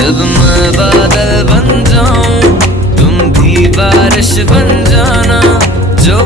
जब मैं बादल बन जाऊं तुम भी बारिश बन जाना, जो